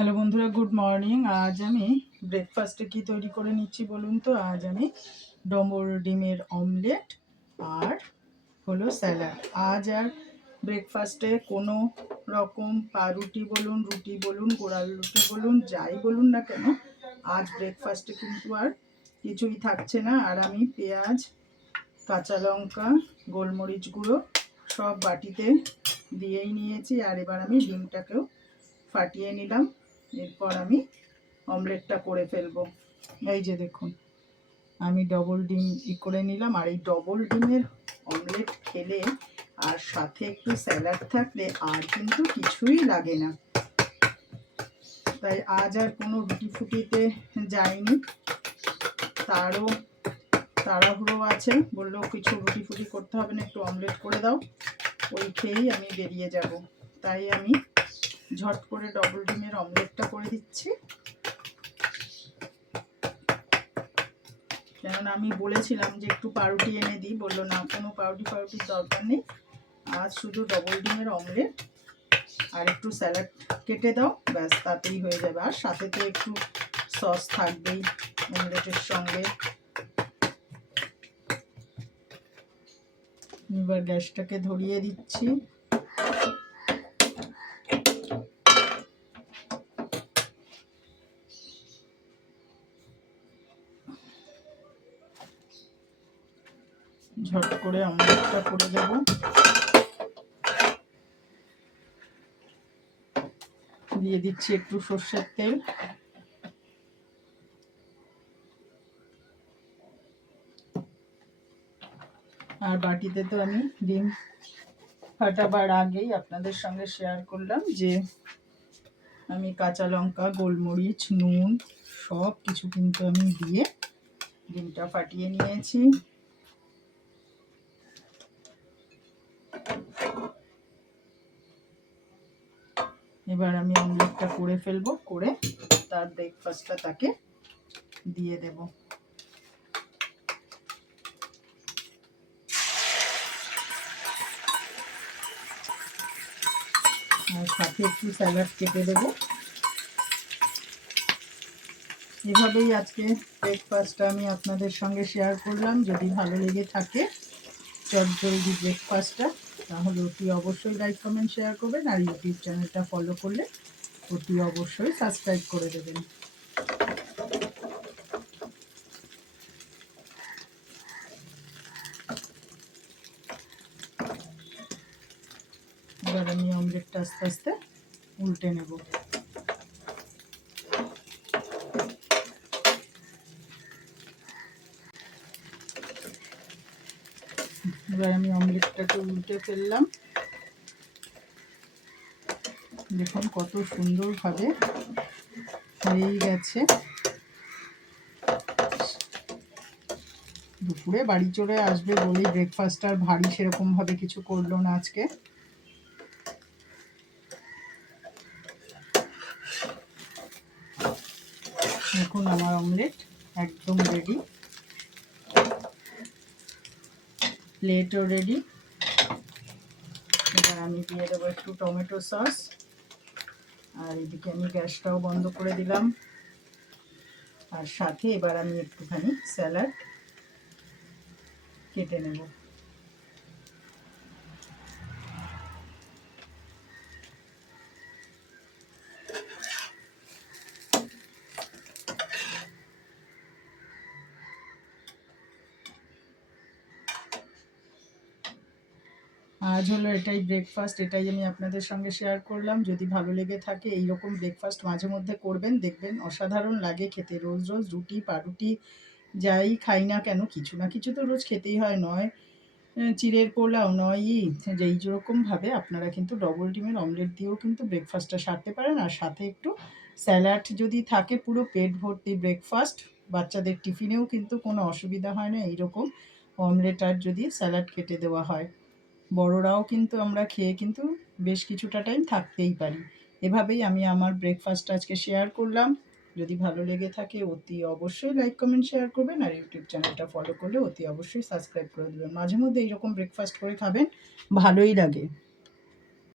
Hello বন্ধুরা, good morning. আজ আমি ব্রেকফাস্টে কি তৈরি করে নিচ্ছি বলুন তো। আজ আমি ডবল ডিমের অমলেট আর হলো স্যালাড। আজ আর ব্রেকফাস্টে কোনো রকম পাউরুটি বলুন, রুটি বলুন, গোড়াল রুটি বলুন, যাই বলুন না কেন, আজ ব্রেকফাস্টে কিন্তু আর কিছুই থাকছে না। আর আমি পেঁয়াজ, কাঁচা লঙ্কা, গোলমরিচ গুঁড়ো সব বাটিতে দিয়েই নিয়েছি। আর এবার আমি ডিমটাকেও ফাটিয়ে নিলাম। এরপর আমি অমলেটটা করে ফেলবো। এই যে দেখুন, আমি ডবল ডিম করে নিলাম। আর এই ডবল ডিমের অমলেট খেলে আর সাথে একটু স্যালাড থাকলে আর কিন্তু কিছুই লাগে না। তাই আজ আর কোনো রুটি ফুটিতে যাইনি, তারও তাড়াহুড়ো আছে। বললো কিছু রুটি ফুটি করতে হবে না, একটু অমলেট করে দাও, ওই খেয়েই আমি বেরিয়ে যাব। তাই আমি ঝট করে ডবল ডিমের অমলেটটা করে দিচ্ছি। কেননা আমি বলেছিলাম যে একটু পাউরুটি এনে দিই, বললো না, কোনো পাউরুটির দরকার নেই, আজ শুধু ডবল ডিমের অমলেট আর একটু স্যালাড কেটে দাও, ব্যাস তাতেই হয়ে যাবে। আর সাথে তো একটু সস থাকবেই অমলেটের সঙ্গে। এবার গ্যাসটাকে ধরিয়ে দিচ্ছি। ঝট করে অমলেটটা করে দেবো। দিয়ে দিচ্ছি একটু সর্ষের তেল। আর বাটিতে তো আমি ডিম ফাটাবার আগেই আপনাদের সঙ্গে শেয়ার করলাম যে আমি কাঁচা লঙ্কা, গোলমরিচ, নুন সব কিছু কিন্তু আমি দিয়ে ডিমটা ফাটিয়ে নিয়েছি। এবার আমি অমলেটটা করে ফেলবো, করে তার ব্রেকফাস্টটা তাকে দিয়ে দেব। আর সাথে একটু স্যালাড কেটে দেব। এভাবেই আজকে ব্রেকফাস্টটা আমি আপনাদের সঙ্গে শেয়ার করলাম। যদি ভালো লেগে থাকে চটজলদি ব্রেকফাস্টটা, তাহলে অতি অবশ্যই লাইক, কমেন্ট, শেয়ার করবেন। আর ইউটিউব চ্যানেলটা ফলো করলে অতি অবশ্যই সাবস্ক্রাইব করে দেবেন। এবার আমি অমলেটটা আস্তে আস্তে উল্টে নেব। এবার আমি অমলেটটাকে উল্টে ফেললাম। দেখুন কত সুন্দরভাবে হয়েই গেছে। দুপুরে বাড়ি চলে আসবে বলেই ব্রেকফাস্ট আর ভারী সেরকমভাবে কিছু করলো না আজকে। দেখুন আমার অমলেট একদম রেডি, প্লেটও রেডি। এবার আমি দিয়ে দেবো একটু টমেটো সস। আর এদিকে আমি গ্যাসটাও বন্ধ করে দিলাম। আর সাথে এবার আমি একটুখানি স্যালাড কেটে নেব। আজ হলো এটাই ব্রেকফাস্ট, এটাই আমি আপনাদের সঙ্গে শেয়ার করলাম। যদি ভালো লেগে থাকে এইরকম ব্রেকফাস্ট মাঝে মধ্যে করবেন, দেখবেন অসাধারণ লাগে খেতে। রোজ রোজ রুটি পাউরুটি যাই খাই না কেন, কিছু না কিছু তো রোজ খেতেই হয়। নয় চিড়ের পোলাও, নয় যে এই যেরকমভাবে আপনারা কিন্তু ডবল ডিমের অমলেট দিয়েও কিন্তু ব্রেকফাস্টটা সারতে পারেন। আর সাথে একটু স্যালাড যদি থাকে, পুরো পেট ভর্তি ব্রেকফাস্ট। বাচ্চাদের টিফিনেও কিন্তু কোনো অসুবিধা হয় না এইরকম অমলেট আর যদি স্যালাড কেটে দেওয়া হয়। বড়রাও কিন্তু আমরা খেয়ে কিন্তু বেশ কিছুটা টাইম থাকতেই পারি। এভাবেই আমি আমার ব্রেকফাস্ট আজকে শেয়ার করলাম। যদি ভালো লেগে থাকে অতি অবশ্যই লাইক, কমেন্ট, শেয়ার করবেন। আর ইউটিউব চ্যানেলটা ফলো করলে অতি অবশ্যই সাবস্ক্রাইব করে দেবেন। মাঝে মধ্যে এইরকম ব্রেকফাস্ট করে খাবেন, ভালোই লাগে।